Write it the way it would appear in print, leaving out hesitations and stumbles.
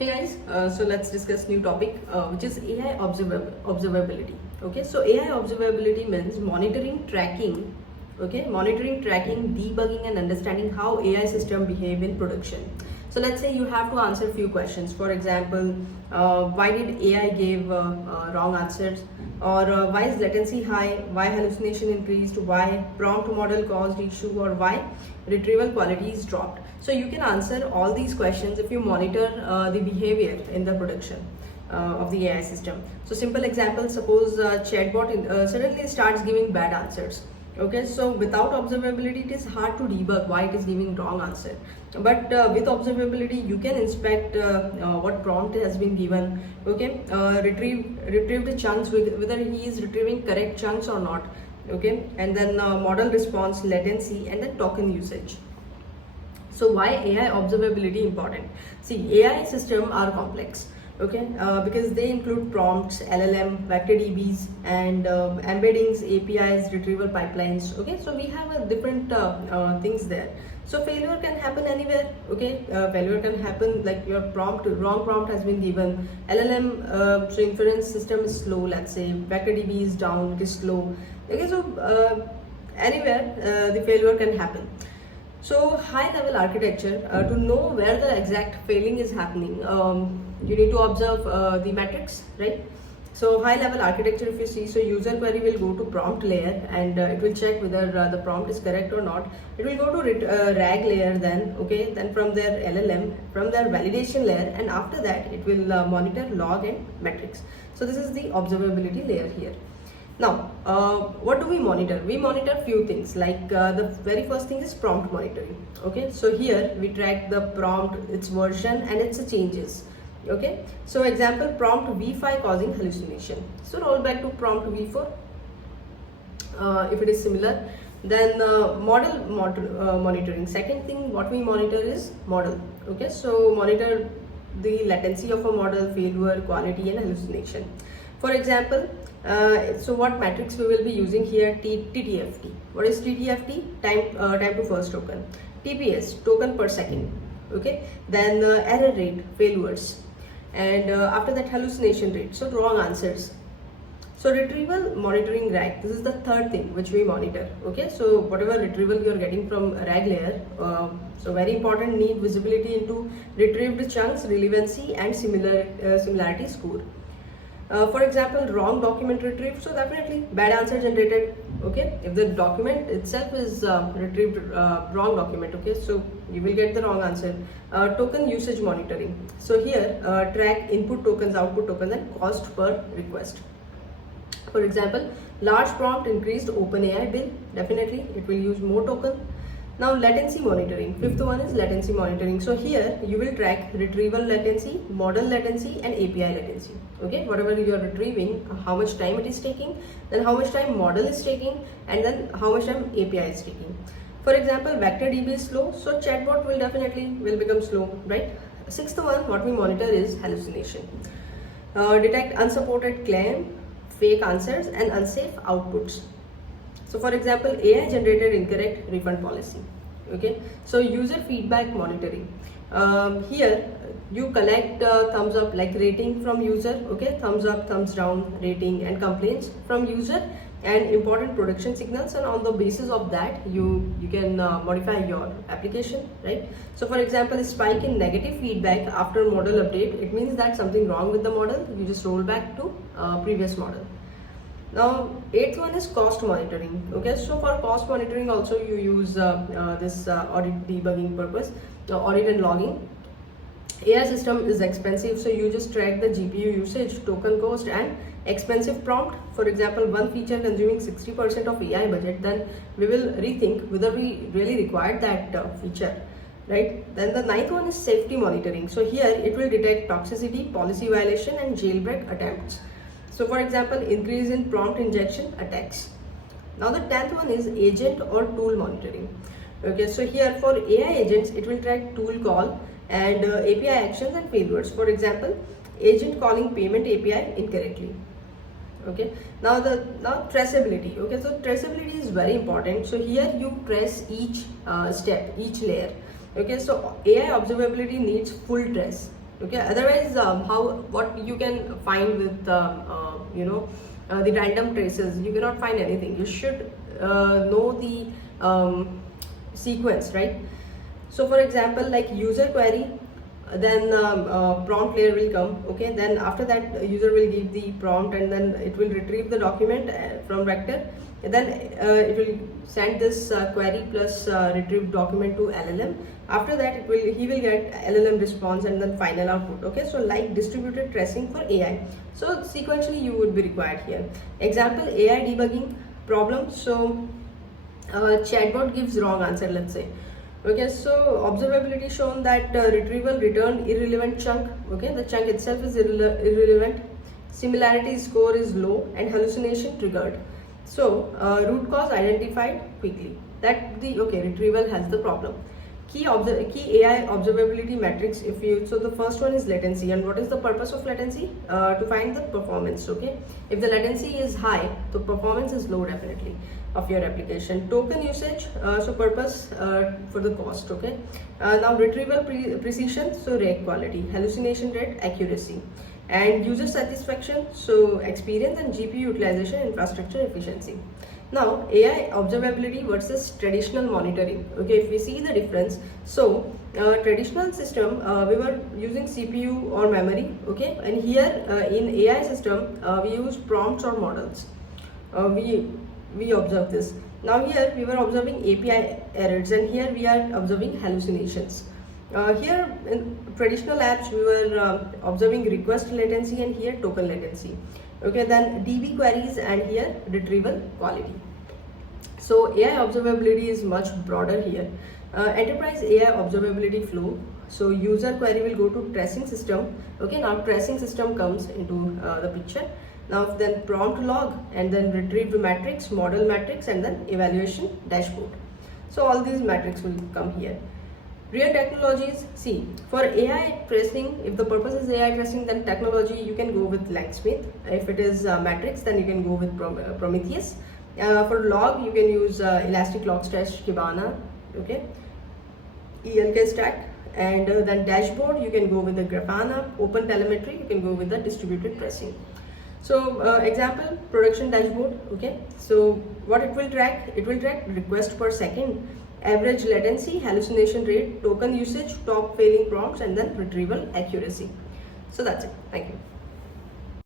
Hey guys, so let's discuss new topic which is AI observability. Okay, so AI observability means monitoring, tracking, debugging and understanding how AI system behave in production. So let's say you have to answer few questions. For example, why did AI give wrong answers, or why is latency high, why hallucination increased, why prompt model caused issue, or why retrieval quality is dropped. So you can answer all these questions if you monitor the behavior in the production of the AI system. So simple example, suppose chatbot suddenly starts giving bad answers. Okay, so without observability it is hard to debug why it is giving wrong answer, but with observability you can inspect what prompt has been given. Okay, retrieve the chunks, whether he is retrieving correct chunks or not. Okay, and then model response, latency, and then token usage. So why AI observability important? See, AI system are complex. Okay, because they include prompts, LLM, vector DBs, and embeddings, APIs, retrieval pipelines. Okay, so we have a different things there. So failure can happen anywhere. Okay, failure can happen like your wrong prompt has been given. LLM, so inference system is slow. Let's say vector DB is down, it is slow. Okay, so anywhere the failure can happen. So high level architecture, to know where the exact failing is happening, you need to observe the metrics, right? So high level architecture, if you see, so user query will go to prompt layer, and it will check whether the prompt is correct or not. It will go to RAG layer, then okay, then from their LLM, from their validation layer, and after that it will monitor log and metrics. So this is the observability layer here. Now, what do we monitor? We monitor few things, like the very first thing is prompt monitoring. Okay, so here we track the prompt, its version and its changes. Okay, so example, prompt v5 causing hallucination. So roll back to prompt v4. If it is similar, then model monitoring. Second thing what we monitor is model. Okay, so monitor the latency of a model, failure, quality, and hallucination. For example, so what metrics we will be using here? TTFT. What is TTFT? Time to first token. TPS, token per second. Okay, then error rate, failures, and after that hallucination rate, so wrong answers. So retrieval monitoring RAG, this is the third thing which we monitor. Okay, so whatever retrieval you are getting from RAG layer, so very important, need visibility into retrieved chunks, relevancy, and similarity score. For example, wrong document retrieved, so definitely bad answer generated. Okay, if the document itself is retrieved wrong document, okay, so you will get the wrong answer. Token usage monitoring, so here track input tokens, output tokens, and cost per request. For example, large prompt increased OpenAI bill, definitely it will use more token. Now latency monitoring, fifth one is latency monitoring. So here you will track retrieval latency, model latency, and API latency. Okay, whatever you are retrieving, how much time it is taking, then how much time model is taking, and then how much time API is taking. For example, vector DB is slow, so chatbot will definitely become slow, right? Sixth one what we monitor is hallucination. Detect unsupported claim, fake answers, and unsafe outputs. So for example, AI generated incorrect refund policy. Okay, so user feedback monitoring. Here you collect thumbs up, like rating from user. Okay, thumbs up, thumbs down, rating, and complaints from user, and important production signals, and on the basis of that you can modify your application, right? So for example, a spike in negative feedback after model update, it means that something wrong with the model. You just roll back to previous model. Now, eighth one is cost monitoring. Okay, so for cost monitoring also you use this audit debugging purpose, audit and logging. AI system is expensive, so you just track the GPU usage, token cost, and expensive prompt. For example, one feature consuming 60% of AI budget, then we will rethink whether we really require that feature, right? Then the ninth one is safety monitoring. So here it will detect toxicity, policy violation, and jailbreak attempts. So for example, increase in prompt injection attacks. Now the 10th one is agent or tool monitoring. Okay, so here for AI agents, it will track tool call and API actions and failures. For example, agent calling payment API incorrectly. Okay, now traceability. Okay, so traceability is very important. So here you trace each step, each layer. Okay, so AI observability needs full trace. Okay, otherwise what you can find with the random traces, you cannot find anything. You should know the sequence, right? So for example, like user query, then prompt layer will come. Okay, then after that user will give the prompt, and then it will retrieve the document from vector, and then it will send this query plus retrieve document to LLM. After that he will get LLM response and then final output. Okay, so like distributed tracing for AI. So sequentially you would be required here. Example, AI debugging problem. So chatbot gives wrong answer, let's say. Okay, so observability shown that retrieval returned irrelevant chunk. Okay, the chunk itself is irrelevant, similarity score is low, and hallucination triggered. So root cause identified quickly, that the retrieval has the problem. Key AI observability metrics, if you, so the first one is latency. And what is the purpose of latency? To find the performance. Okay, if the latency is high, the performance is low definitely of your application. Token usage, so purpose for the cost. Okay, now retrieval precision, so rate quality, hallucination rate accuracy, and user satisfaction, so experience, and GPU utilization, infrastructure efficiency. Now AI observability versus traditional monitoring. Okay, if we see the difference, so traditional system we were using CPU or memory. Okay, and here in AI system we use prompts or models. We observe this. Now here we were observing API errors, and here we are observing hallucinations. Here in traditional apps we were observing request latency, and here token latency. Okay, then DB queries, and here retrieval quality. So AI observability is much broader here. Enterprise AI observability flow. So user query will go to tracing system. Okay, now tracing system comes into the picture. Now then prompt log, and then retrieve metrics, model metrics, and then evaluation dashboard. So all these metrics will come here. Real technologies, see, for AI tracing, if the purpose is AI tracing, then technology you can go with Langsmith. If it is metrics, then you can go with Prometheus. For log, you can use Elastic Log Stash, Kibana, okay, ELK stack, and then dashboard you can go with the Grafana. Open telemetry you can go with the distributed tracing. So example, production dashboard. Okay, so what it will track? It will track request per second, average latency, hallucination rate, token usage, top failing prompts, and then retrieval accuracy. So that's it. Thank you.